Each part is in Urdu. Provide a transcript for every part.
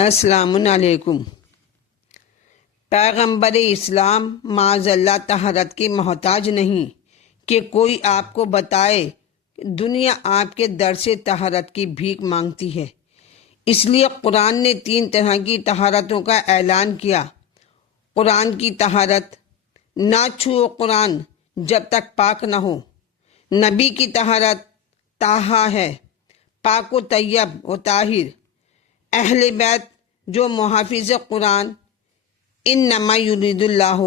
السلام علیکم۔ پیغمبر اسلام معاذ اللہ طہارت کی محتاج نہیں کہ کوئی آپ کو بتائے، دنیا آپ کے در سے طہارت کی بھیک مانگتی ہے۔ اس لیے قرآن نے 3 طرح کی طہارتوں کا اعلان کیا۔ قرآن کی طہارت، نہ چھو قرآن جب تک پاک نہ ہو۔ نبی کی طہارت طہا ہے، پاک و طیب و طاہر۔ اہل بیت جو محافظ قرآن، انما یرید اللہ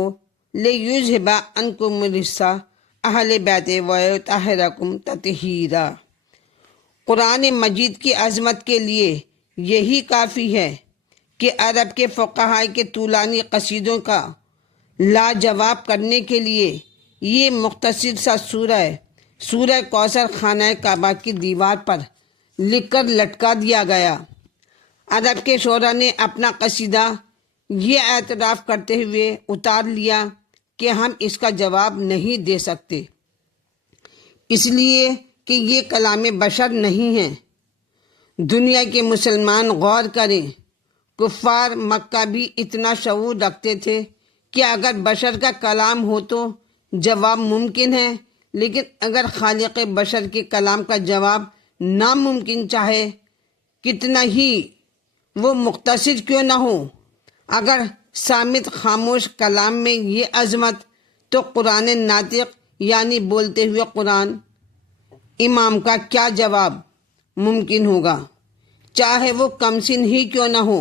لیذھب عنکم الرجس اہل بیت ویطہرکم تطہیرا۔ قرآن مجید کی عظمت کے لیے یہی کافی ہے کہ عرب کے فقہاء کے طولانی قصیدوں کا لاجواب کرنے کے لیے یہ مختصر سا سورہ کوثر خانہ کعبہ کی دیوار پر لکھ کر لٹکا دیا گیا۔ عرب کے شعراء نے اپنا قصیدہ یہ اعتراف کرتے ہوئے اتار لیا کہ ہم اس کا جواب نہیں دے سکتے، اس لیے کہ یہ کلام بشر نہیں ہے۔ دنیا کے مسلمان غور کریں، کفار مکہ بھی اتنا شعور رکھتے تھے کہ اگر بشر کا کلام ہو تو جواب ممکن ہے، لیکن اگر خالق بشر کے کلام کا جواب ناممکن چاہے، کتنا ہی وہ مختصر کیوں نہ ہو، اگر صامت خاموش کلام میں یہ عظمت، تو قرآن ناطق یعنی بولتے ہوئے قرآن امام کا کیا جواب ممکن ہوگا، چاہے وہ کم سن ہی کیوں نہ ہو۔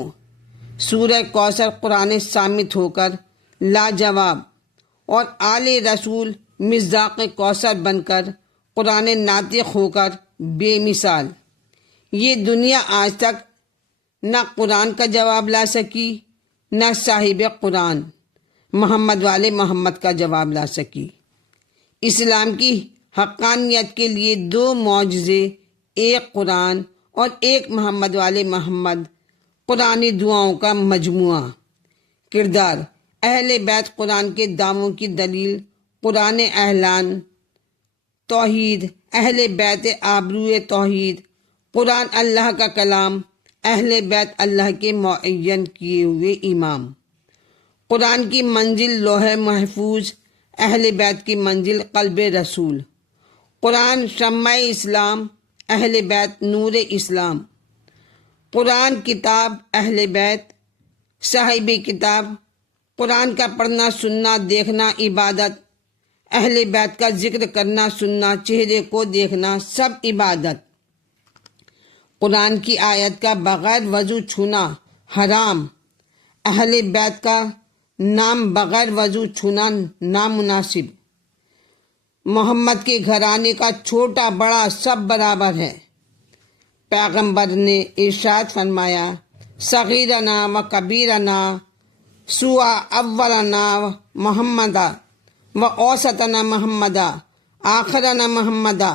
سورہ کوثر قرآن صامت ہو کر لاجواب اور آل رسول مصداق کوثر بن کر قرآن ناطق ہو کر بے مثال۔ یہ دنیا آج تک نہ قرآن کا جواب لا سکی، نہ صاحب قرآن محمد والے محمد کا جواب لا سکی۔ اسلام کی حقانیت کے لیے 2 معجزے، ایک قرآن اور ایک محمد والے محمد، قرآنی دعاؤں کا مجموعہ۔ کردار اہل بیت قرآن کے دعووں کی دلیل، قرآن اعلان توحید، اہل بیت آبرو توحید، قرآن اللہ کا کلام، اہل بیت اللہ کے معین کیے ہوئے امام۔ قرآن کی منزل لوح محفوظ، اہل بیت کی منزل قلب رسول۔ قرآن شمع اسلام، اہل بیت نور اسلام۔ قرآن کتاب، اہل بیت صاحب کتاب۔ قرآن کا پڑھنا، سننا، دیکھنا عبادت، اہل بیت کا ذکر کرنا، سننا، چہرے کو دیکھنا سب عبادت۔ قرآن کی آیت کا بغیر وضو چھونا حرام، اہل بیت کا نام بغیر وضو چھونا نامناسب۔ محمد کے گھرانے کا چھوٹا بڑا سب برابر ہے۔ پیغمبر نے ارشاد فرمایا، صغیرنا و کبیرنا سوا اولنا محمدا و اوسطنا محمدا آخرنا محمدا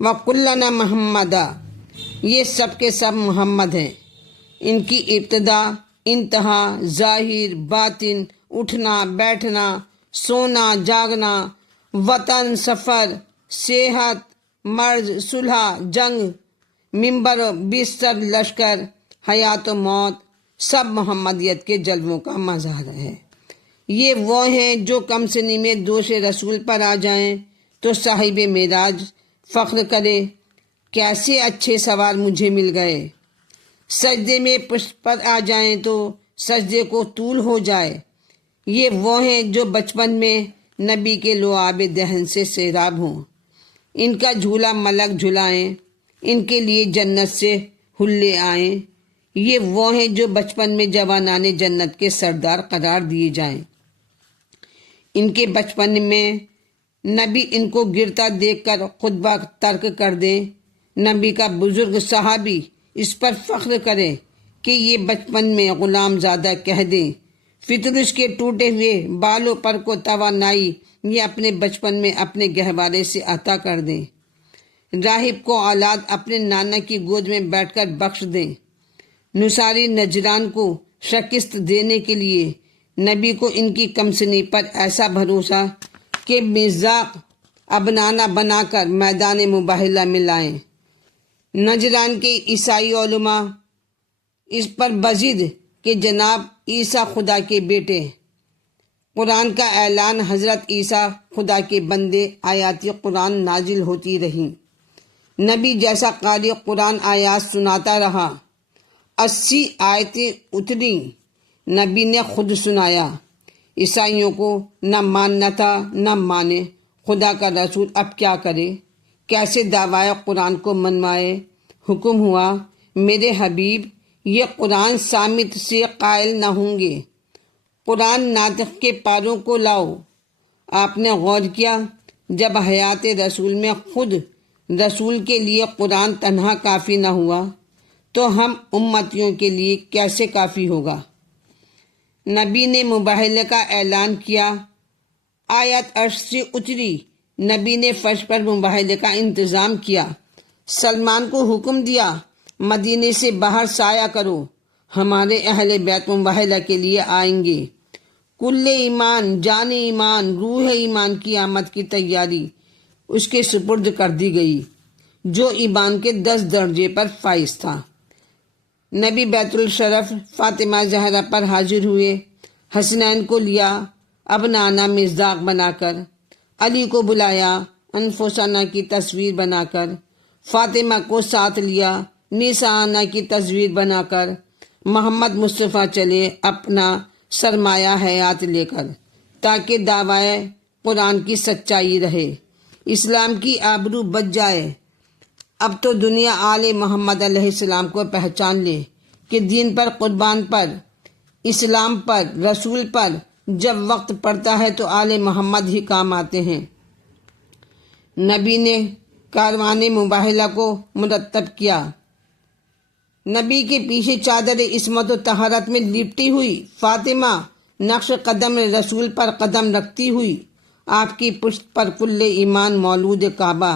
و کلنا محمدا۔ یہ سب کے سب محمد ہیں۔ ان کی ابتدا، انتہا، ظاہر، باطن، اٹھنا بیٹھنا، سونا جاگنا، وطن، سفر، صحت، مرض، صلح، جنگ، منبر، بستر، لشکر، حیات و موت، سب محمدیت کے جلووں کا مظہر ہے۔ یہ وہ ہیں جو کم سنی میں دوش رسول پر آ جائیں تو صاحب معراج فخر کرے، کیسے اچھے سوار مجھے مل گئے۔ سجدے میں پشت پر آ جائیں تو سجدے کو طول ہو جائے۔ یہ وہ ہیں جو بچپن میں نبی کے لعاب دہن سے سیراب ہوں، ان کا جھولا ملک جھلائیں، ان کے لیے جنت سے حلے آئیں۔ یہ وہ ہیں جو بچپن میں جوانان جنت کے سردار قرار دیے جائیں، ان کے بچپن میں نبی ان کو گرتا دیکھ کر خطبہ ترک کر دیں، نبی کا بزرگ صحابی اس پر فخر کرے کہ یہ بچپن میں غلام زادہ کہہ دیں، فطرش کے ٹوٹے ہوئے بالوں پر کو توانائی یہ اپنے بچپن میں اپنے گہوارے سے عطا کر دیں، راہب کو اولاد اپنے نانا کی گود میں بیٹھ کر بخش دیں۔ نصاری نجران کو شکست دینے کے لیے نبی کو ان کی کمسنی پر ایسا بھروسہ کہ مزاق ابنانا بنا کر میدان مباہلہ میں لائیں۔ نجران کے عیسائی علماء اس پر مزید کہ جناب عیسیٰ خدا کے بیٹے، قرآن کا اعلان، حضرت عیسیٰ خدا کے بندے، آیات قرآن نازل ہوتی رہیں، نبی جیسا قاری قرآن آیات سناتا رہا، 80 آیتیں اتری، نبی نے خود سنایا، عیسائیوں کو نہ ماننا تھا نہ مانے، خدا کا رسول اب کیا کرے، کیسے دعوی قرآن کو منوائے۔ حکم ہوا، میرے حبیب یہ قرآن صامت سے قائل نہ ہوں گے، قرآن ناطق کے پاروں کو لاؤ۔ آپ نے غور کیا، جب حیات رسول میں خود رسول کے لیے قرآن تنہا کافی نہ ہوا تو ہم امتیوں کے لیے کیسے کافی ہوگا۔ نبی نے مباہلے کا اعلان کیا، آیت عرش سے اتری، نبی نے فرش پر مباہلے کا انتظام کیا، سلمان کو حکم دیا مدینے سے باہر سایہ کرو، ہمارے اہل بیت مباہلہ کے لیے آئیں گے۔ کل ایمان، جان ایمان، روح ایمان کی آمد کی تیاری اس کے سپرد کر دی گئی، جو ایمان کے 10 درجے پر فائز تھا۔ نبی بیت الشرف فاطمہ زہرا پر حاضر ہوئے، حسنین کو لیا ابنانا مصداق بنا کر، علی کو بلایا انفسانہ کی تصویر بنا کر، فاطمہ کو ساتھ لیا نیسانہ کی تصویر بنا کر، محمد مصطفیٰ چلے اپنا سرمایہ حیات لے کر، تاکہ دعوی قرآن کی سچائی رہے، اسلام کی آبرو بچ جائے۔ اب تو دنیا آل محمد علیہ السلام کو پہچان لے کہ دین پر، قربان پر، اسلام پر، رسول پر جب وقت پڑتا ہے تو آل محمد ہی کام آتے ہیں۔ نبی نے کاروان مباہلہ کو مرتب کیا، نبی کے پیچھے چادر عصمت و طہارت میں لپٹی ہوئی فاطمہ نقش قدم رسول پر قدم رکھتی ہوئی، آپ کی پشت پر کل ایمان مولود کعبہ،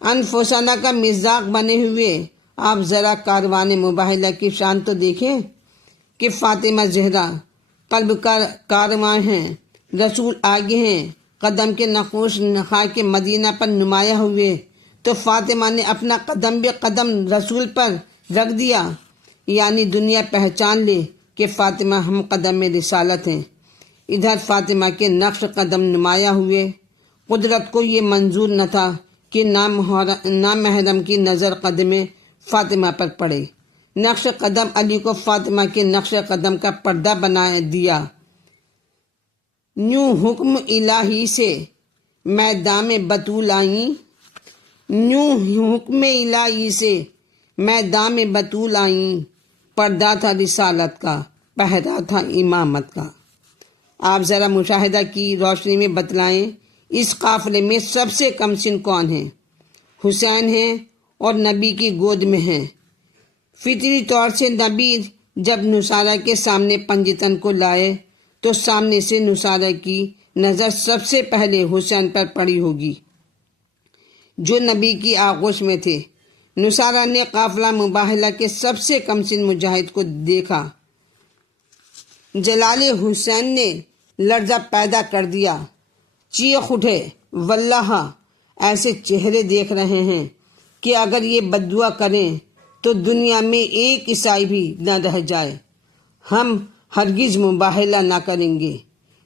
انفسانہ کا مصداق بنے ہوئے آپ ذرا کاروان مباہلہ کی شان تو دیکھیں کہ فاطمہ زہرا قلب کا کارواں ہیں، رسول آگے ہیں، قدم کے نقوش خاک مدینہ پر نمایاں ہوئے تو فاطمہ نے اپنا قدم بے قدم رسول پر رکھ دیا، یعنی دنیا پہچان لے کہ فاطمہ ہم قدم رسالت ہیں۔ ادھر فاطمہ کے نقش قدم نمایاں ہوئے، قدرت کو یہ منظور نہ تھا کہ نامحرم کی نظر قدم فاطمہ پر پڑے، نقش قدم علی کو فاطمہ کے نقش قدم کا پردہ بنا دیا۔ یوں حکم الہی سے میں دام بطول آئیں، یوں حکم الہی سے میں دام بطول آئیں، پردہ تھا رسالت کا، پہرا تھا امامت کا۔ آپ ذرا مشاہدہ کی روشنی میں بتلائیں، اس قافلے میں سب سے کم سن کون ہیں؟ حسین ہیں اور نبی کی گود میں ہیں۔ فطری طور سے نبی جب نصارہ کے سامنے پنجتن کو لائے تو سامنے سے نصارہ کی نظر سب سے پہلے حسین پر پڑی ہوگی، جو نبی کی آغوش میں تھے۔ نصارہ نے قافلہ مباہلہ کے سب سے کم سن مجاہد کو دیکھا، جلال حسین نے لرزہ پیدا کر دیا، چیخ اٹھے، واللہ ایسے چہرے دیکھ رہے ہیں کہ اگر یہ بددعا کریں تو دنیا میں ایک عیسائی بھی نہ رہ جائے، ہم ہرگز مباہلہ نہ کریں گے۔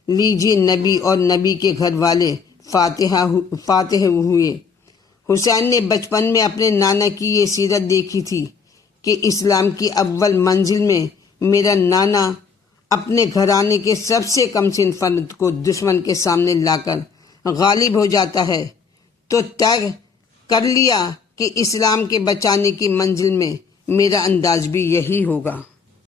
لیجیے نبی اور نبی کے گھر والے فاتح ہوئے۔ حسین نے بچپن میں اپنے نانا کی یہ سیرت دیکھی تھی کہ اسلام کی اول منزل میں میرا نانا اپنے گھرانے کے سب سے کم سن فرد کو دشمن کے سامنے لا کر غالب ہو جاتا ہے، تو طے کر لیا کہ اسلام کے بچانے کی منزل میں میرا انداز بھی یہی ہوگا۔